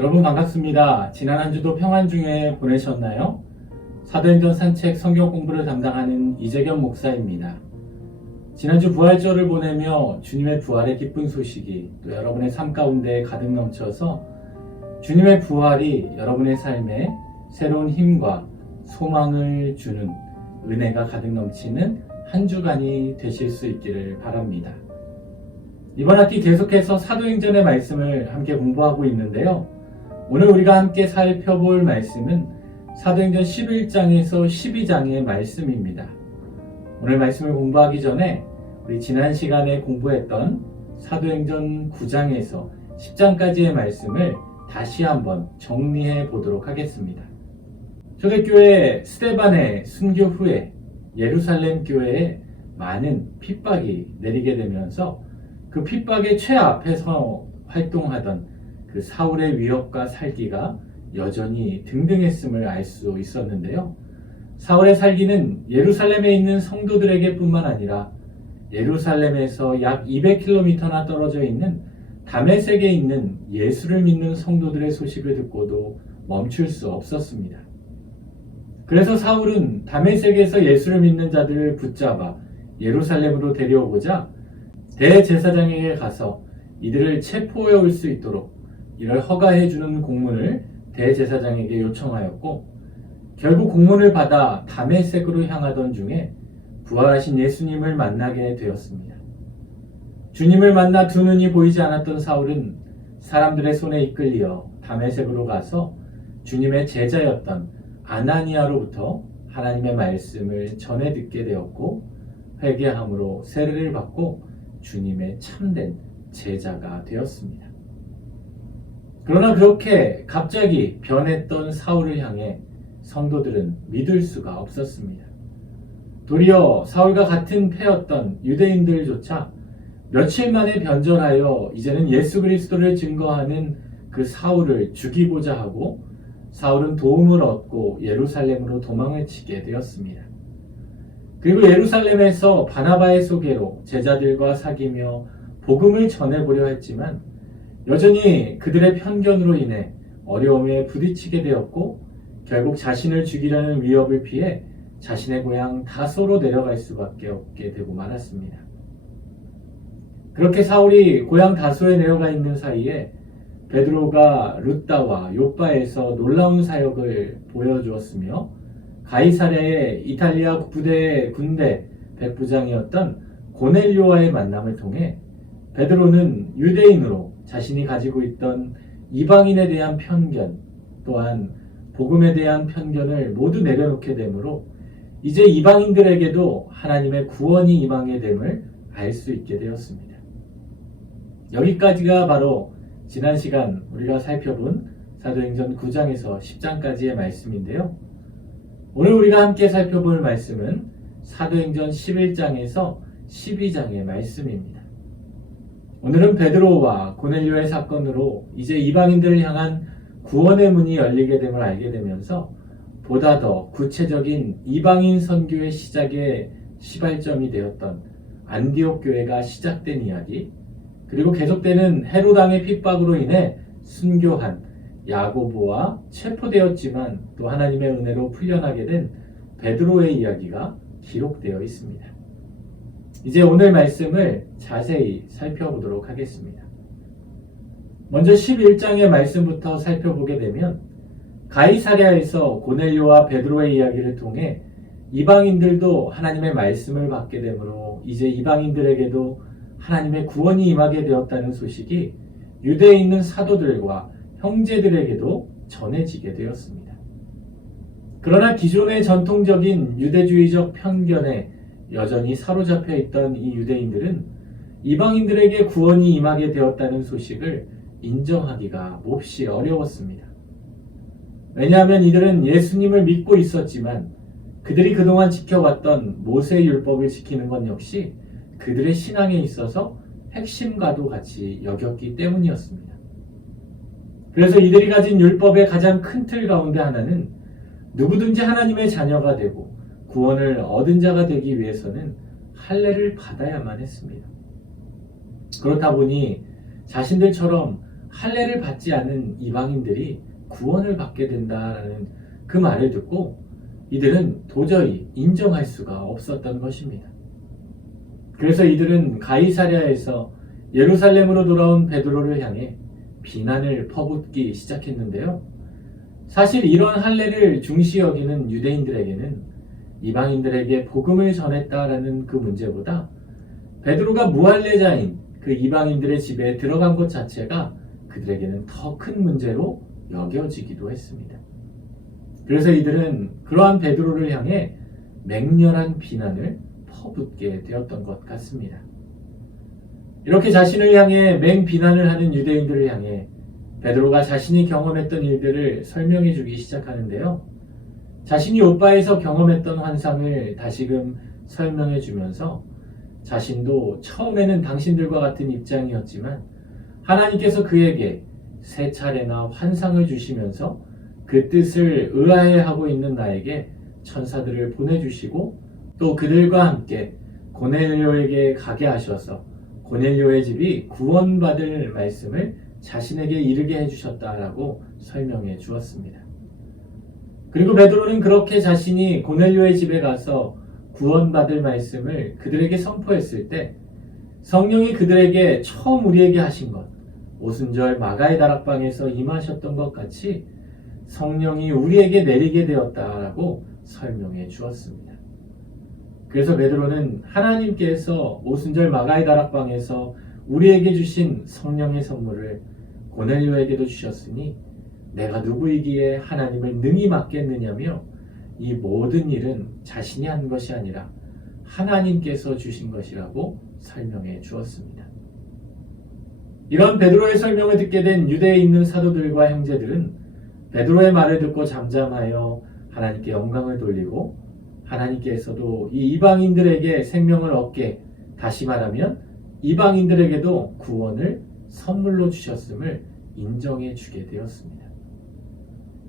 여러분 반갑습니다. 지난 한 주도 평안 중에 보내셨나요? 사도행전 산책 성경 공부를 담당하는 이재겸 목사입니다. 지난주 부활절을 보내며 주님의 부활의 기쁜 소식이 또 여러분의 삶 가운데 가득 넘쳐서 주님의 부활이 여러분의 삶에 새로운 힘과 소망을 주는 은혜가 가득 넘치는 한 주간이 되실 수 있기를 바랍니다. 이번 학기 계속해서 사도행전의 말씀을 함께 공부하고 있는데요. 오늘 우리가 함께 살펴볼 말씀은 사도행전 11장에서 12장의 말씀입니다. 오늘 말씀을 공부하기 전에 우리 지난 시간에 공부했던 사도행전 9장에서 10장까지의 말씀을 다시 한번 정리해 보도록 하겠습니다. 초대교회 스데반의 순교 후에 예루살렘 교회에 많은 핍박이 내리게 되면서 그 핍박의 최앞에서 활동하던 그 사울의 위협과 살기가 여전히 등등했음을 알 수 있었는데요. 사울의 살기는 예루살렘에 있는 성도들에게 뿐만 아니라 예루살렘에서 약 200km나 떨어져 있는 다메섹에 있는 예수를 믿는 성도들의 소식을 듣고도 멈출 수 없었습니다. 그래서 사울은 다메섹에서 예수를 믿는 자들을 붙잡아 예루살렘으로 데려오고자 대제사장에게 가서 이들을 체포해 올 수 있도록 이를 허가해 주는 공문을 대제사장에게 요청하였고, 결국 공문을 받아 다메섹으로 향하던 중에 부활하신 예수님을 만나게 되었습니다. 주님을 만나 두 눈이 보이지 않았던 사울은 사람들의 손에 이끌려 다메섹으로 가서 주님의 제자였던 아나니아로부터 하나님의 말씀을 전해 듣게 되었고, 회개함으로 세례를 받고 주님의 참된 제자가 되었습니다. 그러나 그렇게 갑자기 변했던 사울을 향해 성도들은 믿을 수가 없었습니다. 도리어 사울과 같은 패였던 유대인들조차 며칠 만에 변절하여 이제는 예수 그리스도를 증거하는 그 사울을 죽이고자 하고, 사울은 도움을 얻고 예루살렘으로 도망을 치게 되었습니다. 그리고 예루살렘에서 바나바의 소개로 제자들과 사귀며 복음을 전해보려 했지만 여전히 그들의 편견으로 인해 어려움에 부딪히게 되었고, 결국 자신을 죽이려는 위협을 피해 자신의 고향 다소로 내려갈 수밖에 없게 되고 말았습니다. 그렇게 사울이 고향 다소에 내려가 있는 사이에 베드로가 룻다와 욥바에서 놀라운 사역을 보여주었으며, 가이사랴의 이탈리아 부대의 군대 백부장이었던 고넬료와의 만남을 통해 베드로는 유대인으로 자신이 가지고 있던 이방인에 대한 편견, 또한 복음에 대한 편견을 모두 내려놓게 되므로 이제 이방인들에게도 하나님의 구원이 임하게 됨을 알 수 있게 되었습니다. 여기까지가 바로 지난 시간 우리가 살펴본 사도행전 9장에서 10장까지의 말씀인데요. 오늘 우리가 함께 살펴볼 말씀은 사도행전 11장에서 12장의 말씀입니다. 오늘은 베드로와 고넬료의 사건으로 이제 이방인들을 향한 구원의 문이 열리게 됨을 알게 되면서 보다 더 구체적인 이방인 선교의 시작의 시발점이 되었던 안디옥 교회가 시작된 이야기, 그리고 계속되는 헤롯 왕의 핍박으로 인해 순교한 야고보와 체포되었지만 또 하나님의 은혜로 풀려나게 된 베드로의 이야기가 기록되어 있습니다. 이제 오늘 말씀을 자세히 살펴보도록 하겠습니다. 먼저 11장의 말씀부터 살펴보게 되면 가이사랴에서 고넬료와 베드로의 이야기를 통해 이방인들도 하나님의 말씀을 받게 되므로 이제 이방인들에게도 하나님의 구원이 임하게 되었다는 소식이 유대에 있는 사도들과 형제들에게도 전해지게 되었습니다. 그러나 기존의 전통적인 유대주의적 편견에 여전히 사로잡혀 있던 이 유대인들은 이방인들에게 구원이 임하게 되었다는 소식을 인정하기가 몹시 어려웠습니다. 왜냐하면 이들은 예수님을 믿고 있었지만 그들이 그동안 지켜왔던 모세의 율법을 지키는 것 역시 그들의 신앙에 있어서 핵심과도 같이 여겼기 때문이었습니다. 그래서 이들이 가진 율법의 가장 큰 틀 가운데 하나는 누구든지 하나님의 자녀가 되고 구원을 얻은 자가 되기 위해서는 할례를 받아야만 했습니다. 그렇다 보니 자신들처럼 할례를 받지 않은 이방인들이 구원을 받게 된다라는 그 말을 듣고 이들은 도저히 인정할 수가 없었던 것입니다. 그래서 이들은 가이사랴에서 예루살렘으로 돌아온 베드로를 향해 비난을 퍼붓기 시작했는데요. 사실 이런 할례를 중시 여기는 유대인들에게는 이방인들에게 복음을 전했다라는 그 문제보다 베드로가 무할례자인 그 이방인들의 집에 들어간 것 자체가 그들에게는 더 큰 문제로 여겨지기도 했습니다. 그래서 이들은 그러한 베드로를 향해 맹렬한 비난을 퍼붓게 되었던 것 같습니다. 이렇게 자신을 향해 맹비난을 하는 유대인들을 향해 베드로가 자신이 경험했던 일들을 설명해 주기 시작하는데요. 자신이 요바에서 경험했던 환상을 다시금 설명해 주면서 자신도 처음에는 당신들과 같은 입장이었지만 하나님께서 그에게 세 차례나 환상을 주시면서 그 뜻을 의아해하고 있는 나에게 천사들을 보내주시고 또 그들과 함께 고넬료에게 가게 하셔서 고넬료의 집이 구원받을 말씀을 자신에게 이르게 해주셨다라고 설명해 주었습니다. 그리고 베드로는 그렇게 자신이 고넬료의 집에 가서 구원받을 말씀을 그들에게 선포했을 때 성령이 그들에게 처음 우리에게 하신 것, 오순절 마가의 다락방에서 임하셨던 것 같이 성령이 우리에게 내리게 되었다라고 설명해 주었습니다. 그래서 베드로는 하나님께서 오순절 마가의 다락방에서 우리에게 주신 성령의 선물을 고넬료에게도 주셨으니 내가 누구이기에 하나님을 능히 맡겠느냐며 이 모든 일은 자신이 한 것이 아니라 하나님께서 주신 것이라고 설명해 주었습니다. 이런 베드로의 설명을 듣게 된 유대에 있는 사도들과 형제들은 베드로의 말을 듣고 잠잠하여 하나님께 영광을 돌리고 하나님께서도 이 이방인들에게 생명을 얻게, 다시 말하면 이방인들에게도 구원을 선물로 주셨음을 인정해 주게 되었습니다.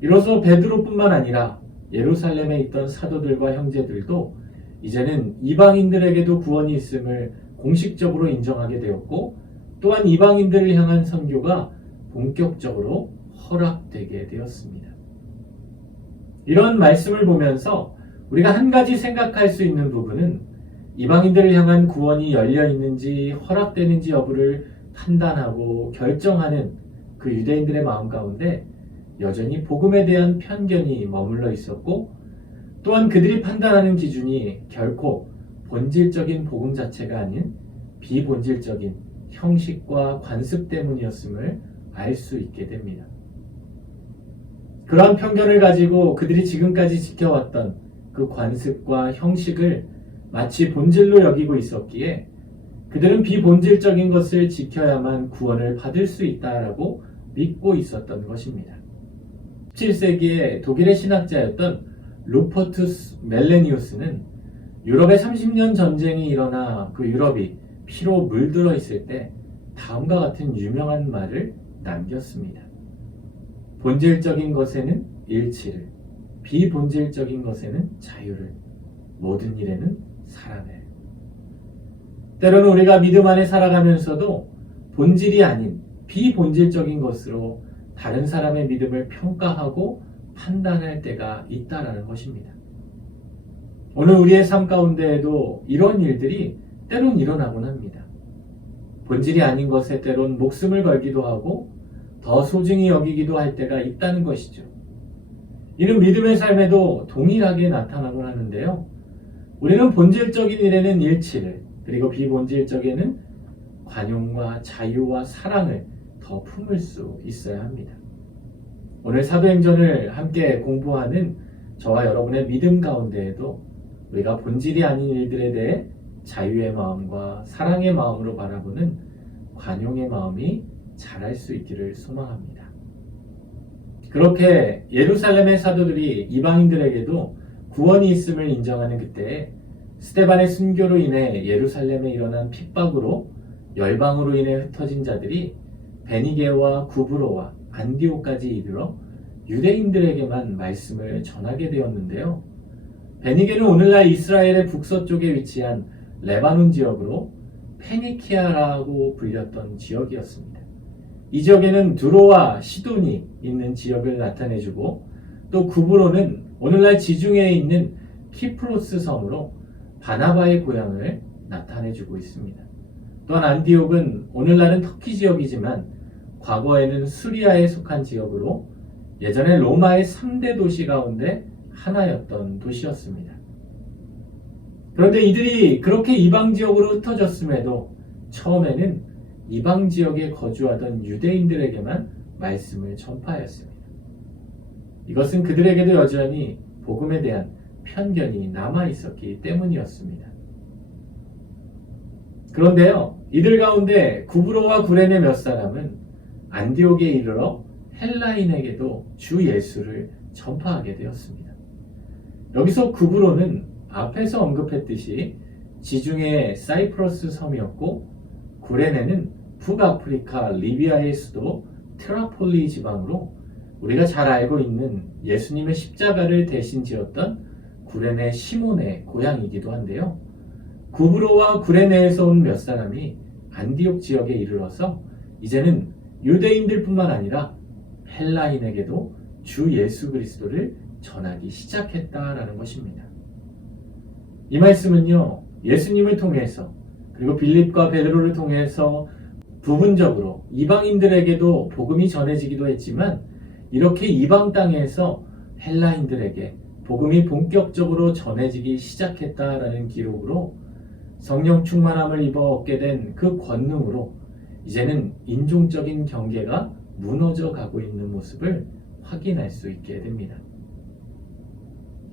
이로써 베드로뿐만 아니라 예루살렘에 있던 사도들과 형제들도 이제는 이방인들에게도 구원이 있음을 공식적으로 인정하게 되었고 또한 이방인들을 향한 선교가 본격적으로 허락되게 되었습니다. 이런 말씀을 보면서 우리가 한 가지 생각할 수 있는 부분은 이방인들을 향한 구원이 열려 있는지 허락되는지 여부를 판단하고 결정하는 그 유대인들의 마음 가운데 여전히 복음에 대한 편견이 머물러 있었고 또한 그들이 판단하는 기준이 결코 본질적인 복음 자체가 아닌 비본질적인 형식과 관습 때문이었음을 알 수 있게 됩니다. 그러한 편견을 가지고 그들이 지금까지 지켜왔던 그 관습과 형식을 마치 본질로 여기고 있었기에 그들은 비본질적인 것을 지켜야만 구원을 받을 수 있다라고 믿고 있었던 것입니다. 17세기에 독일의 신학자였던 루퍼투스 멜레니우스는 유럽의 30년 전쟁이 일어나 그 유럽이 피로 물들어 있을 때 다음과 같은 유명한 말을 남겼습니다. 본질적인 것에는 일치를, 비본질적인 것에는 자유를, 모든 일에는 사랑을. 때로는 우리가 믿음 안에 살아가면서도 본질이 아닌 비본질적인 것으로 다른 사람의 믿음을 평가하고 판단할 때가 있다라는 것입니다. 오늘 우리의 삶 가운데에도 이런 일들이 때론 일어나곤 합니다. 본질이 아닌 것에 때론 목숨을 걸기도 하고 더 소중히 여기기도 할 때가 있다는 것이죠. 이는 믿음의 삶에도 동일하게 나타나곤 하는데요. 우리는 본질적인 일에는 일치를, 그리고 비본질적에는 관용과 자유와 사랑을 더 품을 수 있어야 합니다. 오늘 사도행전을 함께 공부하는 저와 여러분의 믿음 가운데에도 우리가 본질이 아닌 일들에 대해 자유의 마음과 사랑의 마음으로 바라보는 관용의 마음이 자랄 수 있기를 소망합니다. 그렇게 예루살렘의 사도들이 이방인들에게도 구원이 있음을 인정하는 그때에 스데반의 순교로 인해 예루살렘에 일어난 핍박으로 열방으로 인해 흩어진 자들이 베니게와 구브로와 안디오까지 이르러 유대인들에게만 말씀을 전하게 되었는데요. 베니게는 오늘날 이스라엘의 북서쪽에 위치한 레바논 지역으로 페니키아라고 불렸던 지역이었습니다. 이 지역에는 두로와 시돈이 있는 지역을 나타내주고 또 구브로는 오늘날 지중해에 있는 키프로스 섬으로 바나바의 고향을 나타내주고 있습니다. 또한 안디옥은 오늘날은 터키 지역이지만 과거에는 수리아에 속한 지역으로 예전에 로마의 3대 도시 가운데 하나였던 도시였습니다. 그런데 이들이 그렇게 이방 지역으로 흩어졌음에도 처음에는 이방 지역에 거주하던 유대인들에게만 말씀을 전파하였습니다. 이것은 그들에게도 여전히 복음에 대한 편견이 남아 있었기 때문이었습니다. 그런데요, 이들 가운데 구브로와 구레네 몇 사람은 안디옥에 이르러 헬라인에게도 주 예수를 전파하게 되었습니다. 여기서 구브로는 앞에서 언급했듯이 지중해 사이프러스 섬이었고 구레네는 북아프리카 리비아의 수도 트라폴리 지방으로 우리가 잘 알고 있는 예수님의 십자가를 대신 지었던 구레네 시몬의 고향이기도 한데요. 구브로와 구레네에서 온 몇 사람이 안디옥 지역에 이르러서 이제는 유대인들뿐만 아니라 헬라인에게도 주 예수 그리스도를 전하기 시작했다라는 것입니다. 이 말씀은요, 예수님을 통해서 그리고 빌립과 베드로를 통해서 부분적으로 이방인들에게도 복음이 전해지기도 했지만 이렇게 이방 땅에서 헬라인들에게 복음이 본격적으로 전해지기 시작했다라는 기록으로 성령 충만함을 입어 얻게 된 그 권능으로 이제는 인종적인 경계가 무너져 가고 있는 모습을 확인할 수 있게 됩니다.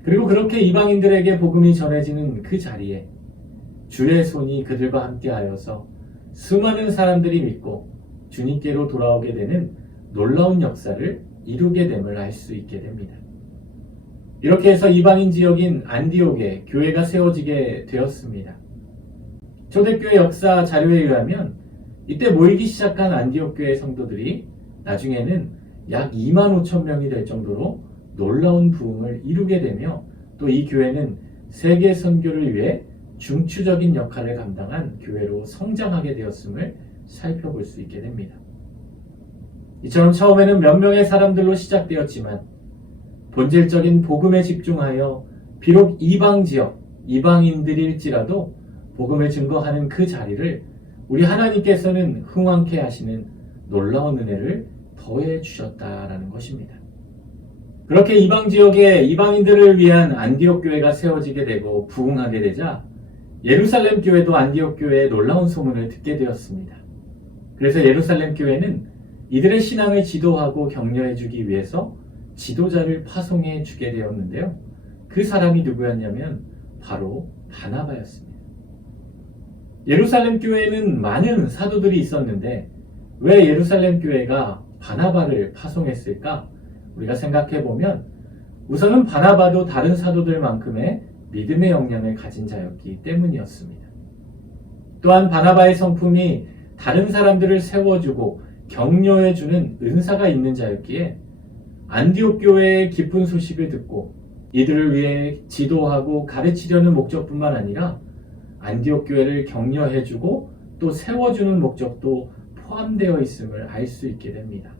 그리고 그렇게 이방인들에게 복음이 전해지는 그 자리에 주의 손이 그들과 함께하여서 수많은 사람들이 믿고 주님께로 돌아오게 되는 놀라운 역사를 이루게 됨을 알 수 있게 됩니다. 이렇게 해서 이방인 지역인 안디옥에 교회가 세워지게 되었습니다. 초대교회 역사 자료에 의하면 이때 모이기 시작한 안디옥 교회 성도들이 나중에는 약 2만 5천 명이 될 정도로 놀라운 부흥을 이루게 되며 또 이 교회는 세계 선교를 위해 중추적인 역할을 감당한 교회로 성장하게 되었음을 살펴볼 수 있게 됩니다. 이처럼 처음에는 몇 명의 사람들로 시작되었지만 본질적인 복음에 집중하여 비록 이방 지역, 이방인들일지라도 복음을 증거하는 그 자리를 우리 하나님께서는 흥왕케 하시는 놀라운 은혜를 더해 주셨다라는 것입니다. 그렇게 이방 지역에 이방인들을 위한 안디옥 교회가 세워지게 되고 부흥하게 되자 예루살렘 교회도 안디옥 교회의 놀라운 소문을 듣게 되었습니다. 그래서 예루살렘 교회는 이들의 신앙을 지도하고 격려해 주기 위해서 지도자를 파송해 주게 되었는데요. 그 사람이 누구였냐면 바로 바나바였습니다. 예루살렘 교회에는 많은 사도들이 있었는데 왜 예루살렘 교회가 바나바를 파송했을까? 우리가 생각해 보면 우선은 바나바도 다른 사도들만큼의 믿음의 역량을 가진 자였기 때문이었습니다. 또한 바나바의 성품이 다른 사람들을 세워주고 격려해주는 은사가 있는 자였기에 안디옥 교회의 기쁜 소식을 듣고 이들을 위해 지도하고 가르치려는 목적뿐만 아니라 안디옥 교회를 격려해주고 또 세워주는 목적도 포함되어 있음을 알 수 있게 됩니다.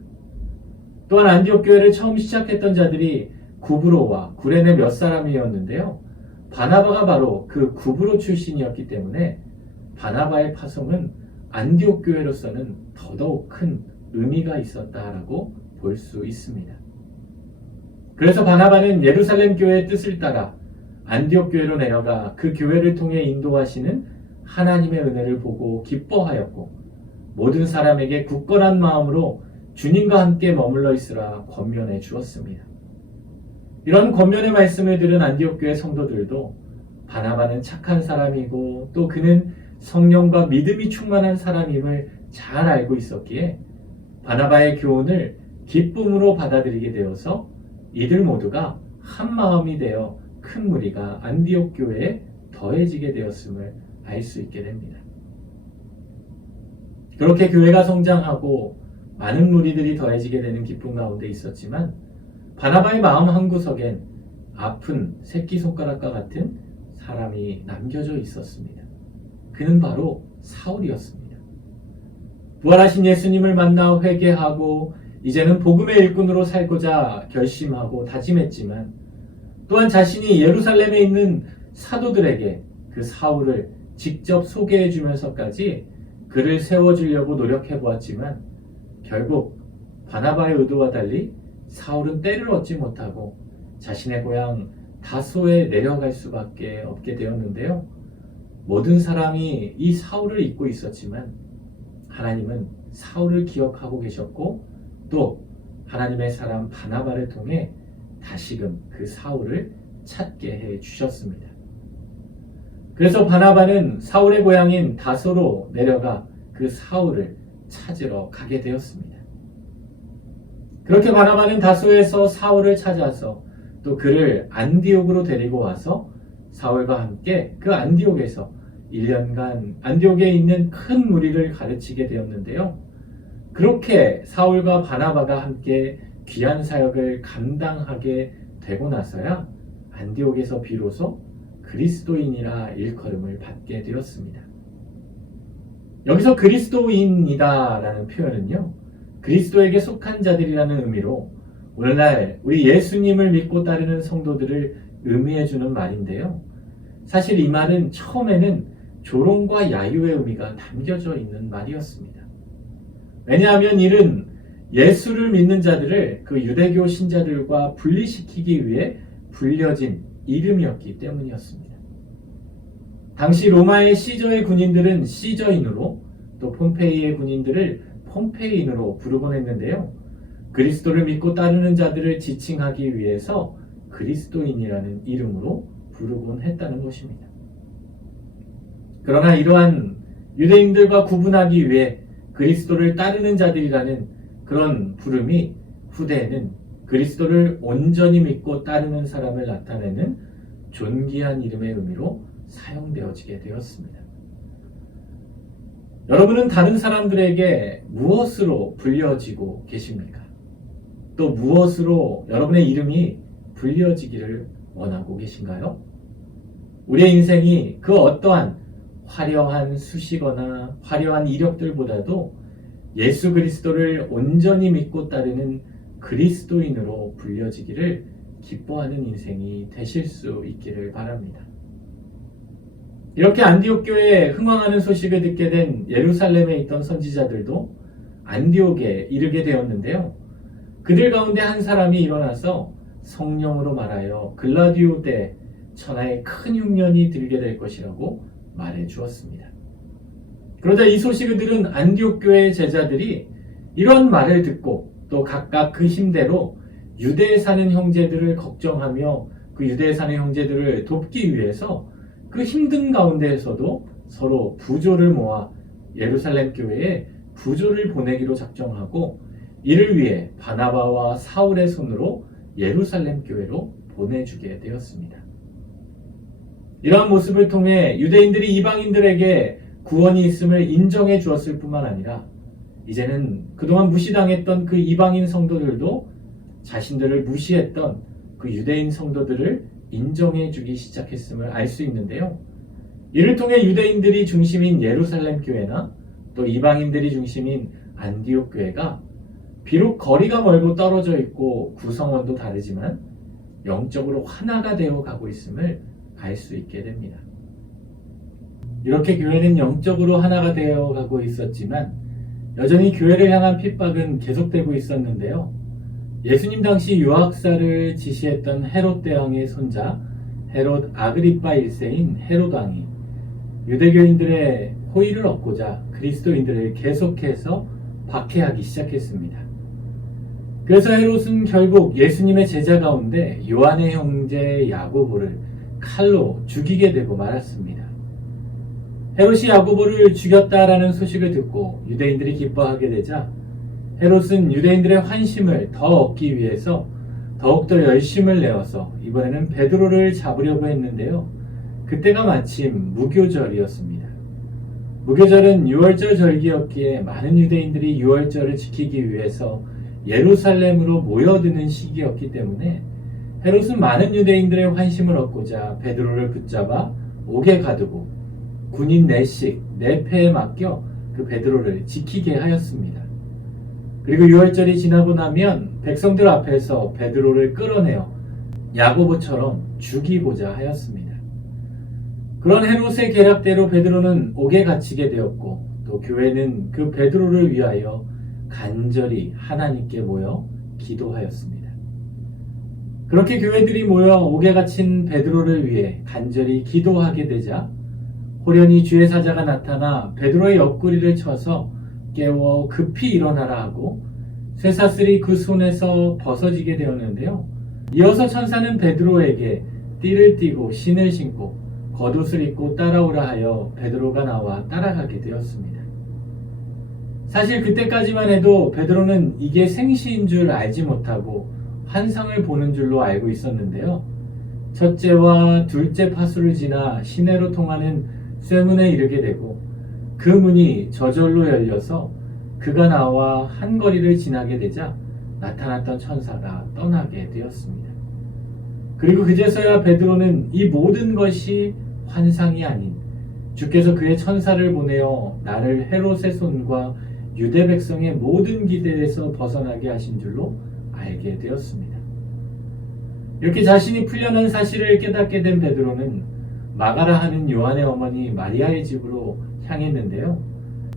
또한 안디옥 교회를 처음 시작했던 자들이 구브로와 구레네 몇 사람이었는데요. 바나바가 바로 그 구브로 출신이었기 때문에 바나바의 파송은 안디옥 교회로서는 더더욱 큰 의미가 있었다라고 볼 수 있습니다. 그래서 바나바는 예루살렘 교회의 뜻을 따라 안디옥 교회로 내려가 그 교회를 통해 인도하시는 하나님의 은혜를 보고 기뻐하였고 모든 사람에게 굳건한 마음으로 주님과 함께 머물러 있으라 권면해 주었습니다. 이런 권면의 말씀을 들은 안디옥 교회 성도들도 바나바는 착한 사람이고 또 그는 성령과 믿음이 충만한 사람임을 잘 알고 있었기에 바나바의 교훈을 기쁨으로 받아들이게 되어서 이들 모두가 한 마음이 되어 큰 무리가 안디옥 교회에 더해지게 되었음을 알 수 있게 됩니다. 그렇게 교회가 성장하고 많은 무리들이 더해지게 되는 기쁨 가운데 있었지만 바나바의 마음 한구석엔 아픈 새끼손가락과 같은 사람이 남겨져 있었습니다. 그는 바로 사울이었습니다. 부활하신 예수님을 만나 회개하고 이제는 복음의 일꾼으로 살고자 결심하고 다짐했지만 또한 자신이 예루살렘에 있는 사도들에게 그 사울을 직접 소개해 주면서까지 그를 세워주려고 노력해 보았지만 결국 바나바의 의도와 달리 사울은 때를 얻지 못하고 자신의 고향 다소에 내려갈 수밖에 없게 되었는데요. 모든 사람이 이 사울을 잊고 있었지만 하나님은 사울을 기억하고 계셨고 또 하나님의 사람 바나바를 통해 다시금 그 사울을 찾게 해 주셨습니다. 그래서 바나바는 사울의 고향인 다소로 내려가 그 사울을 찾으러 가게 되었습니다. 그렇게 바나바는 다소에서 사울을 찾아서 또 그를 안디옥으로 데리고 와서 사울과 함께 그 안디옥에서 1년간 안디옥에 있는 큰 무리를 가르치게 되었는데요. 그렇게 사울과 바나바가 함께 귀한 사역을 감당하게 되고 나서야 안디옥에서 비로소 그리스도인이라 일컬음을 받게 되었습니다. 여기서 그리스도인이다 라는 표현은요, 그리스도에게 속한 자들이라는 의미로 오늘날 우리 예수님을 믿고 따르는 성도들을 의미해주는 말인데요. 사실 이 말은 처음에는 조롱과 야유의 의미가 담겨져 있는 말이었습니다. 왜냐하면 이는 예수를 믿는 자들을 그 유대교 신자들과 분리시키기 위해 불려진 이름이었기 때문이었습니다. 당시 로마의 시저의 군인들은 시저인으로 또 폼페이의 군인들을 폼페이인으로 부르곤 했는데요. 그리스도를 믿고 따르는 자들을 지칭하기 위해서 그리스도인이라는 이름으로 부르곤 했다는 것입니다. 그러나 이러한 유대인들과 구분하기 위해 그리스도를 따르는 자들이라는 그런 부름이 후대에는 그리스도를 온전히 믿고 따르는 사람을 나타내는 존귀한 이름의 의미로 사용되어지게 되었습니다. 여러분은 다른 사람들에게 무엇으로 불려지고 계십니까? 또 무엇으로 여러분의 이름이 불려지기를 원하고 계신가요? 우리의 인생이 그 어떠한 화려한 수식어나 화려한 이력들보다도 예수 그리스도를 온전히 믿고 따르는 그리스도인으로 불려지기를 기뻐하는 인생이 되실 수 있기를 바랍니다. 이렇게 안디옥 교회에 흥왕하는 소식을 듣게 된 예루살렘에 있던 선지자들도 안디옥에 이르게 되었는데요. 그들 가운데 한 사람이 일어나서 성령으로 말하여 글라디오 때 천하에 큰 흉년이 들게 될 것이라고 말해 주었습니다. 그러자 이 소식을 들은 안디옥 교회의 제자들이 이런 말을 듣고 또 각각 그 힘대로 유대에 사는 형제들을 걱정하며 그 유대에 사는 형제들을 돕기 위해서 그 힘든 가운데에서도 서로 부조를 모아 예루살렘 교회에 부조를 보내기로 작정하고 이를 위해 바나바와 사울의 손으로 예루살렘 교회로 보내주게 되었습니다. 이러한 모습을 통해 유대인들이 이방인들에게 구원이 있음을 인정해 주었을 뿐만 아니라 이제는 그동안 무시당했던 그 이방인 성도들도 자신들을 무시했던 그 유대인 성도들을 인정해 주기 시작했음을 알 수 있는데요. 이를 통해 유대인들이 중심인 예루살렘 교회나 또 이방인들이 중심인 안디옥 교회가 비록 거리가 멀고 떨어져 있고 구성원도 다르지만 영적으로 하나가 되어 가고 있음을 알 수 있게 됩니다. 이렇게 교회는 영적으로 하나가 되어 가고 있었지만 여전히 교회를 향한 핍박은 계속되고 있었는데요. 예수님 당시 유학사를 지시했던 헤롯 대왕의 손자 헤롯 아그리빠 1세인 헤롯 왕이 유대교인들의 호의를 얻고자 그리스도인들을 계속해서 박해하기 시작했습니다. 그래서 헤롯은 결국 예수님의 제자 가운데 요한의 형제 야고보를 칼로 죽이게 되고 말았습니다. 헤롯이 야고보를 죽였다라는 소식을 듣고 유대인들이 기뻐하게 되자 헤롯은 유대인들의 환심을 더 얻기 위해서 더욱더 열심을 내어서 이번에는 베드로를 잡으려고 했는데요. 그때가 마침 무교절이었습니다. 무교절은 6월절 절기였기에 많은 유대인들이 6월절을 지키기 위해서 예루살렘으로 모여드는 시기였기 때문에 헤롯은 많은 유대인들의 환심을 얻고자 베드로를 붙잡아 옥에 가두고 군인 4씩 4패에 맡겨 그 그 베드로를 지키게 하였습니다. 그리고 유월절이 지나고 나면 백성들 앞에서 베드로를 끌어내어 야고보처럼 죽이고자 하였습니다. 그런 헤롯의 계략대로 베드로는 옥에 갇히게 되었고 또 교회는 그 베드로를 위하여 간절히 하나님께 모여 기도하였습니다. 그렇게 교회들이 모여 옥에 갇힌 베드로를 위해 간절히 기도하게 되자 호련히 주의 사자가 나타나 베드로의 옆구리를 쳐서 깨워 급히 일어나라 하고 쇠사슬이 그 손에서 벗어지게 되었는데요. 이어서 천사는 베드로에게 띠를 띠고 신을 신고 겉옷을 입고 따라오라 하여 베드로가 나와 따라가게 되었습니다. 사실 그때까지만 해도 베드로는 이게 생시인 줄 알지 못하고 환상을 보는 줄로 알고 있었는데요. 첫째와 둘째 파수를 지나 시내로 통하는 쇠문에 이르게 되고 그 문이 저절로 열려서 그가 나와 한 거리를 지나게 되자 나타났던 천사가 떠나게 되었습니다. 그리고 그제서야 베드로는 이 모든 것이 환상이 아닌 주께서 그의 천사를 보내어 나를 헤롯의 손과 유대 백성의 모든 기대에서 벗어나게 하신 줄로 알게 되었습니다. 이렇게 자신이 풀려난 사실을 깨닫게 된 베드로는 마가라 하는 요한의 어머니 마리아의 집으로 향했는데요.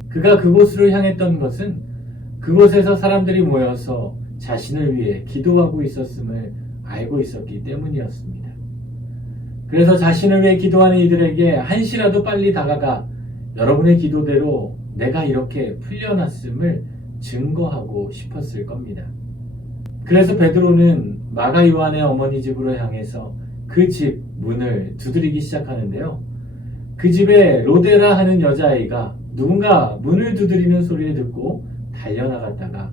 그가 그곳으로 향했던 것은 그곳에서 사람들이 모여서 자신을 위해 기도하고 있었음을 알고 있었기 때문이었습니다. 그래서 자신을 위해 기도하는 이들에게 한시라도 빨리 다가가 여러분의 기도대로 내가 이렇게 풀려났음을 증거하고 싶었을 겁니다. 그래서 베드로는 마가 요한의 어머니 집으로 향해서 그 집 문을 두드리기 시작하는데요. 그 집에 로데라 하는 여자아이가 누군가 문을 두드리는 소리를 듣고 달려나갔다가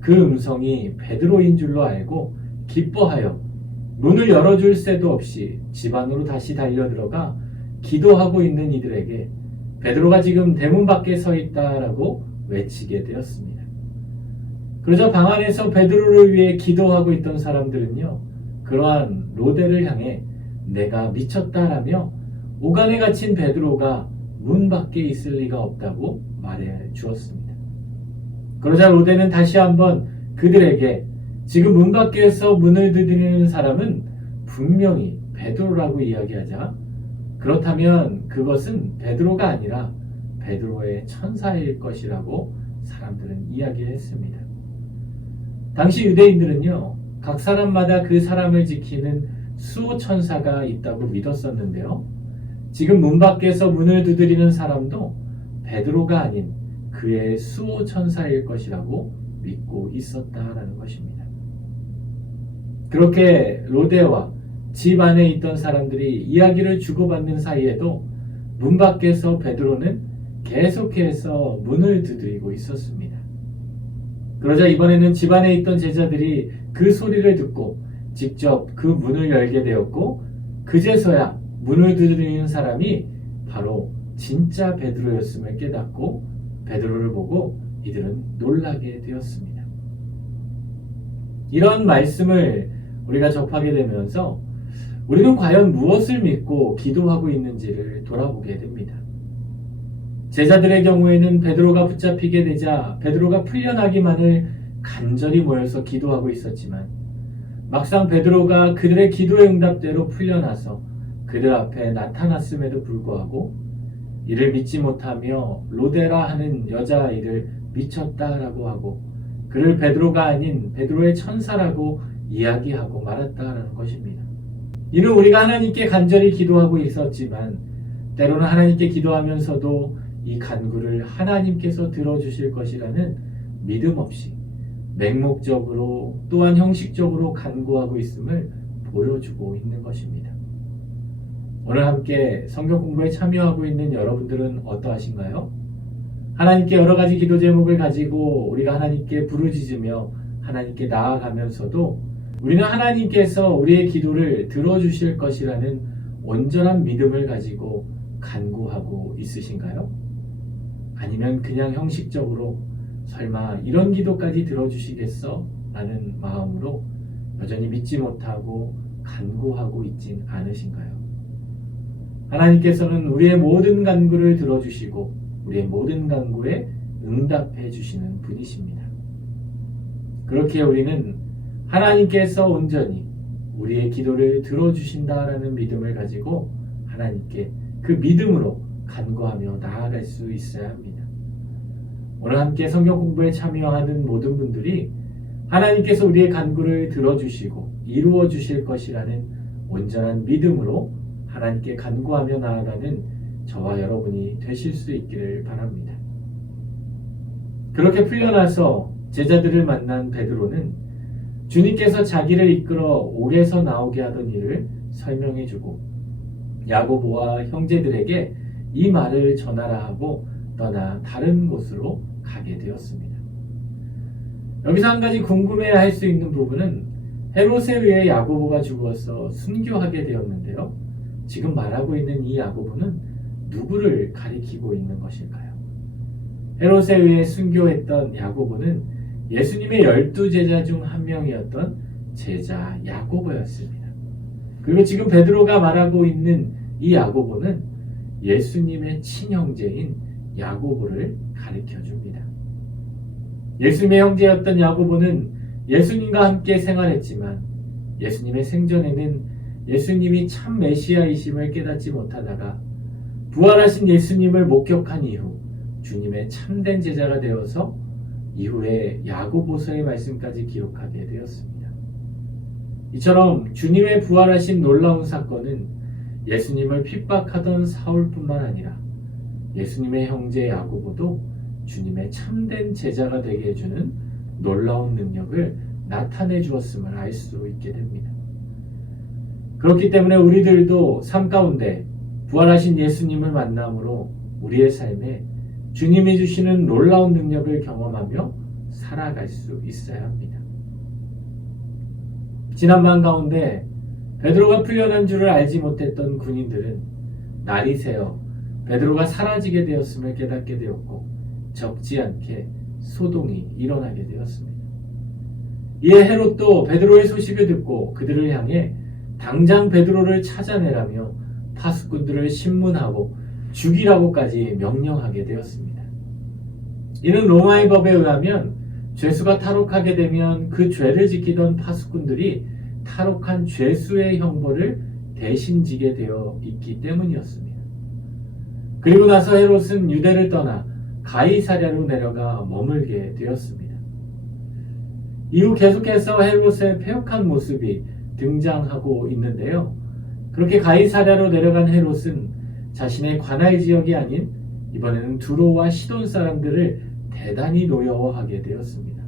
그 음성이 베드로인 줄로 알고 기뻐하여 문을 열어줄 새도 없이 집 안으로 다시 달려들어가 기도하고 있는 이들에게 베드로가 지금 대문 밖에 서 있다라고 외치게 되었습니다. 그러자 방 안에서 베드로를 위해 기도하고 있던 사람들은요, 그러한 로데를 향해 내가 미쳤다라며 오간에 갇힌 베드로가 문 밖에 있을 리가 없다고 말해 주었습니다. 그러자 로데는 다시 한번 그들에게 지금 문 밖에서 문을 두드리는 사람은 분명히 베드로라고 이야기하자 그렇다면 그것은 베드로가 아니라 베드로의 천사일 것이라고 사람들은 이야기했습니다. 당시 유대인들은요, 각 사람마다 그 사람을 지키는 수호 천사가 있다고 믿었었는데요. 지금 문 밖에서 문을 두드리는 사람도 베드로가 아닌 그의 수호 천사일 것이라고 믿고 있었다라는 것입니다. 그렇게 로데와 집 안에 있던 사람들이 이야기를 주고받는 사이에도 문 밖에서 베드로는 계속해서 문을 두드리고 있었습니다. 그러자 이번에는 집 안에 있던 제자들이 그 소리를 듣고 직접 그 문을 열게 되었고 그제서야 문을 두드리는 사람이 바로 진짜 베드로였음을 깨닫고 베드로를 보고 이들은 놀라게 되었습니다. 이런 말씀을 우리가 접하게 되면서 우리는 과연 무엇을 믿고 기도하고 있는지를 돌아보게 됩니다. 제자들의 경우에는 베드로가 붙잡히게 되자 베드로가 풀려나기만을 간절히 모여서 기도하고 있었지만 막상 베드로가 그들의 기도의 응답대로 풀려나서 그들 앞에 나타났음에도 불구하고 이를 믿지 못하며 로데라 하는 여자아이를 미쳤다라고 하고 그를 베드로가 아닌 베드로의 천사라고 이야기하고 말았다라는 것입니다. 이는 우리가 하나님께 간절히 기도하고 있었지만 때로는 하나님께 기도하면서도 이 간구를 하나님께서 들어주실 것이라는 믿음 없이 맹목적으로 또한 형식적으로 간구하고 있음을 보여주고 있는 것입니다. 오늘 함께 성경 공부에 참여하고 있는 여러분들은 어떠하신가요? 하나님께 여러 가지 기도 제목을 가지고 우리가 하나님께 부르짖으며 하나님께 나아가면서도 우리는 하나님께서 우리의 기도를 들어주실 것이라는 온전한 믿음을 가지고 간구하고 있으신가요? 아니면 그냥 형식적으로 설마 이런 기도까지 들어주시겠어? 라는 마음으로 여전히 믿지 못하고 간구하고 있진 않으신가요? 하나님께서는 우리의 모든 간구를 들어주시고 우리의 모든 간구에 응답해 주시는 분이십니다. 그렇게 우리는 하나님께서 온전히 우리의 기도를 들어주신다라는 믿음을 가지고 하나님께 그 믿음으로 간구하며 나아갈 수 있어야 합니다. 오늘 함께 성경 공부에 참여하는 모든 분들이 하나님께서 우리의 간구를 들어주시고 이루어 주실 것이라는 온전한 믿음으로 하나님께 간구하며 나아가는 저와 여러분이 되실 수 있기를 바랍니다. 그렇게 풀려나서 제자들을 만난 베드로는 주님께서 자기를 이끌어 옥에서 나오게 하던 일을 설명해주고 야고보와 형제들에게 이 말을 전하라 하고 떠나 다른 곳으로 가게 되었습니다. 여기서 한 가지 궁금해야 할 수 있는 부분은 헤롯에 의해 야고보가 죽어서 순교하게 되었는데요. 지금 말하고 있는 이 야고보는 누구를 가리키고 있는 것일까요? 헤롯에 의해 순교했던 야고보는 예수님의 12제자 중 한 명이었던 제자 야고보였습니다. 그리고 지금 베드로가 말하고 있는 이 야고보는 예수님의 친형제인 야고보를 가리켜 줍니다. 예수님의 형제였던 야고보는 예수님과 함께 생활했지만 예수님의 생전에는 예수님이 참 메시아이심을 깨닫지 못하다가 부활하신 예수님을 목격한 이후 주님의 참된 제자가 되어서 이후에 야고보서의 말씀까지 기록하게 되었습니다. 이처럼 주님의 부활하신 놀라운 사건은 예수님을 핍박하던 사울뿐만 아니라 예수님의 형제 야고보도 주님의 참된 제자가 되게 해주는 놀라운 능력을 나타내 주었음을 알 수 있게 됩니다. 그렇기 때문에 우리들도 삶 가운데 부활하신 예수님을 만남으로 우리의 삶에 주님이 주시는 놀라운 능력을 경험하며 살아갈 수 있어야 합니다. 지난밤 가운데 베드로가 풀려난 줄을 알지 못했던 군인들은 날이 새어 베드로가 사라지게 되었음을 깨닫게 되었고 적지 않게 소동이 일어나게 되었습니다. 이에 헤롯도 베드로의 소식을 듣고 그들을 향해 당장 베드로를 찾아내라며 파수꾼들을 신문하고 죽이라고까지 명령하게 되었습니다. 이는 로마의 법에 의하면 죄수가 탈옥하게 되면 그 죄를 지키던 파수꾼들이 탈옥한 죄수의 형벌을 대신 지게 되어 있기 때문이었습니다. 그리고 나서 헤롯은 유대를 떠나 가이사랴로 내려가 머물게 되었습니다. 이후 계속해서 헤롯의 패역한 모습이 등장하고 있는데요. 그렇게 가이사랴로 내려간 헤롯은 자신의 관할 지역이 아닌 이번에는 두로와 시돈 사람들을 대단히 노여워하게 되었습니다.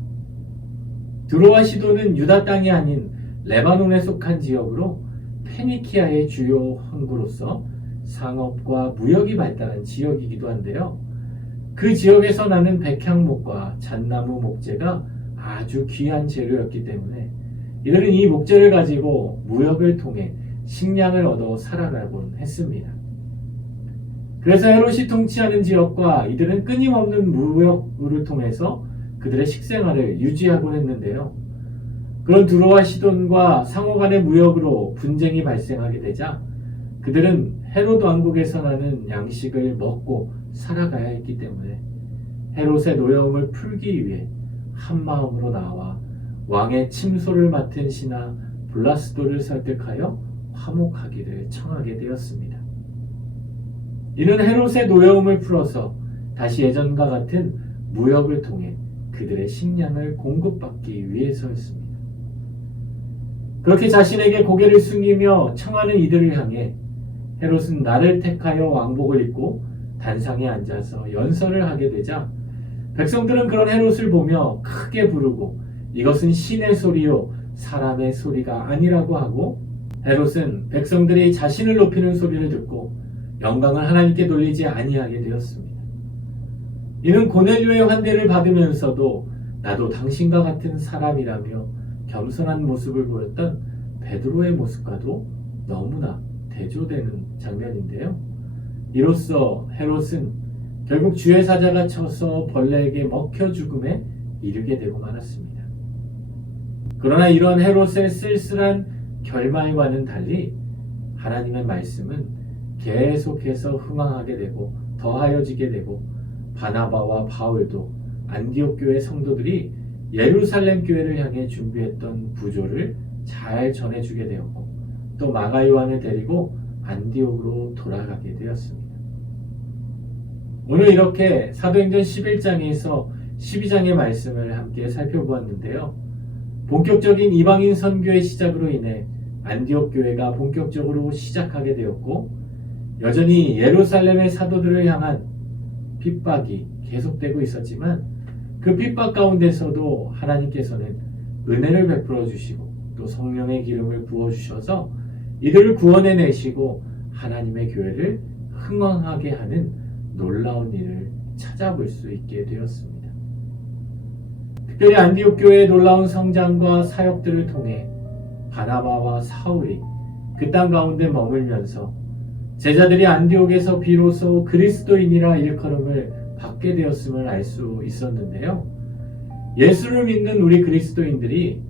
두로와 시돈은 유다 땅이 아닌 레바논에 속한 지역으로 페니키아의 주요 항구로서 상업과 무역이 발달한 지역이기도 한데요. 그 지역에서 나는 백향목과 잣나무 목재가 아주 귀한 재료였기 때문에 이들은 이 목재를 가지고 무역을 통해 식량을 얻어 살아가곤 했습니다. 그래서 헤롯이 통치하는 지역과 이들은 끊임없는 무역을 통해서 그들의 식생활을 유지하곤 했는데요. 그런 두로와 시돈과 상호 간의 무역으로 분쟁이 발생하게 되자 그들은 헤롯 왕국에서 나는 양식을 먹고 살아가야 했기 때문에 헤롯의 노여움을 풀기 위해 한 마음으로 나와 왕의 침소를 맡은 신하 블라스도를 설득하여 화목하기를 청하게 되었습니다. 이는 헤롯의 노여움을 풀어서 다시 예전과 같은 무역을 통해 그들의 식량을 공급받기 위해서였습니다. 그렇게 자신에게 고개를 숙이며 청하는 이들을 향해 헤롯은 나를 택하여 왕복을 입고 단상에 앉아서 연설을 하게 되자 백성들은 그런 헤롯을 보며 크게 부르고 이것은 신의 소리요 사람의 소리가 아니라고 하고 헤롯은 백성들이 자신을 높이는 소리를 듣고 영광을 하나님께 돌리지 아니하게 되었습니다. 이는 고넬료의 환대를 받으면서도 나도 당신과 같은 사람이라며 겸손한 모습을 보였던 베드로의 모습과도 너무나 대조되는 장면인데요. 이로써 헤롯은 결국 주의 사자가 쳐서 벌레에게 먹혀 죽음에 이르게 되고 말았습니다. 그러나 이런 헤롯의 쓸쓸한 결말과는 달리 하나님의 말씀은 계속해서 흥황하게 되고 더하여지게 되고 바나바와 바울도 안디옥 교회 성도들이 예루살렘 교회를 향해 준비했던 부조를 잘 전해주게 되었고 또 마가 요한을 데리고 안디옥으로 돌아가게 되었습니다. 오늘 이렇게 사도행전 11장에서 12장의 말씀을 함께 살펴보았는데요. 본격적인 이방인 선교의 시작으로 인해 안디옥 교회가 본격적으로 시작하게 되었고 여전히 예루살렘의 사도들을 향한 핍박이 계속되고 있었지만 그 핍박 가운데서도 하나님께서는 은혜를 베풀어 주시고 또 성령의 기름을 부어 주셔서 이들을 구원해 내시고 하나님의 교회를 흥왕하게 하는 놀라운 일을 찾아볼 수 있게 되었습니다. 특별히 안디옥 교회의 놀라운 성장과 사역들을 통해 바나바와 사울이 그 땅 가운데 머물면서 제자들이 안디옥에서 비로소 그리스도인이라 일컬음을 받게 되었음을 알 수 있었는데요. 예수를 믿는 우리 그리스도인들이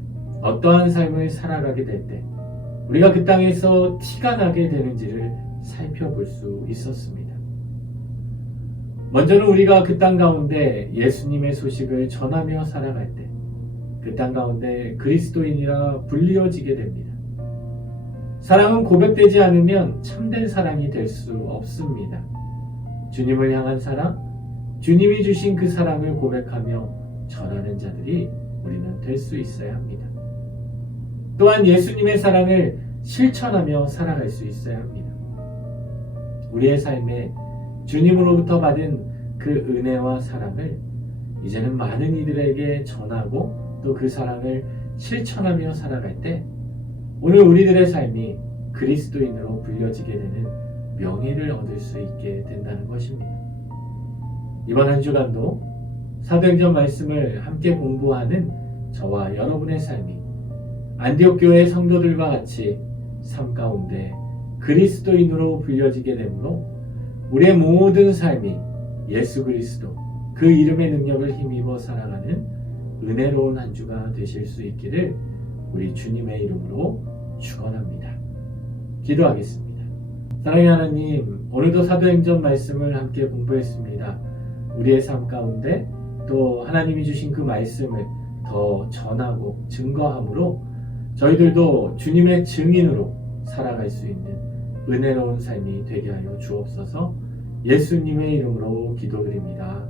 어떠한 삶을 살아가게 될 때 우리가 그 땅에서 티가 나게 되는지를 살펴볼 수 있었습니다. 먼저는 우리가 그 땅 가운데 예수님의 소식을 전하며 살아갈 때 그 땅 가운데 그리스도인이라 불리어지게 됩니다. 사랑은 고백되지 않으면 참된 사랑이 될 수 없습니다. 주님을 향한 사랑, 주님이 주신 그 사랑을 고백하며 전하는 자들이 우리는 될 수 있어야 합니다. 또한 예수님의 사랑을 실천하며 살아갈 수 있어야 합니다. 우리의 삶에 주님으로부터 받은 그 은혜와 사랑을 이제는 많은 이들에게 전하고 또 그 사랑을 실천하며 살아갈 때 오늘 우리들의 삶이 그리스도인으로 불려지게 되는 명예를 얻을 수 있게 된다는 것입니다. 이번 한 주간도 사도행전 말씀을 함께 공부하는 저와 여러분의 삶이 안디옥 교회 성도들과 같이 삶 가운데 그리스도인으로 불려지게 되므로 우리의 모든 삶이 예수 그리스도 그 이름의 능력을 힘입어 살아가는 은혜로운 한 주가 되실 수 있기를 우리 주님의 이름으로 축원합니다. 기도하겠습니다. 사랑의 하나님, 오늘도 사도행전 말씀을 함께 공부했습니다. 우리의 삶 가운데 또 하나님이 주신 그 말씀을 더 전하고 증거함으로 저희들도 주님의 증인으로 살아갈 수 있는 은혜로운 삶이 되게 하여 주옵소서. 예수님의 이름으로 기도드립니다.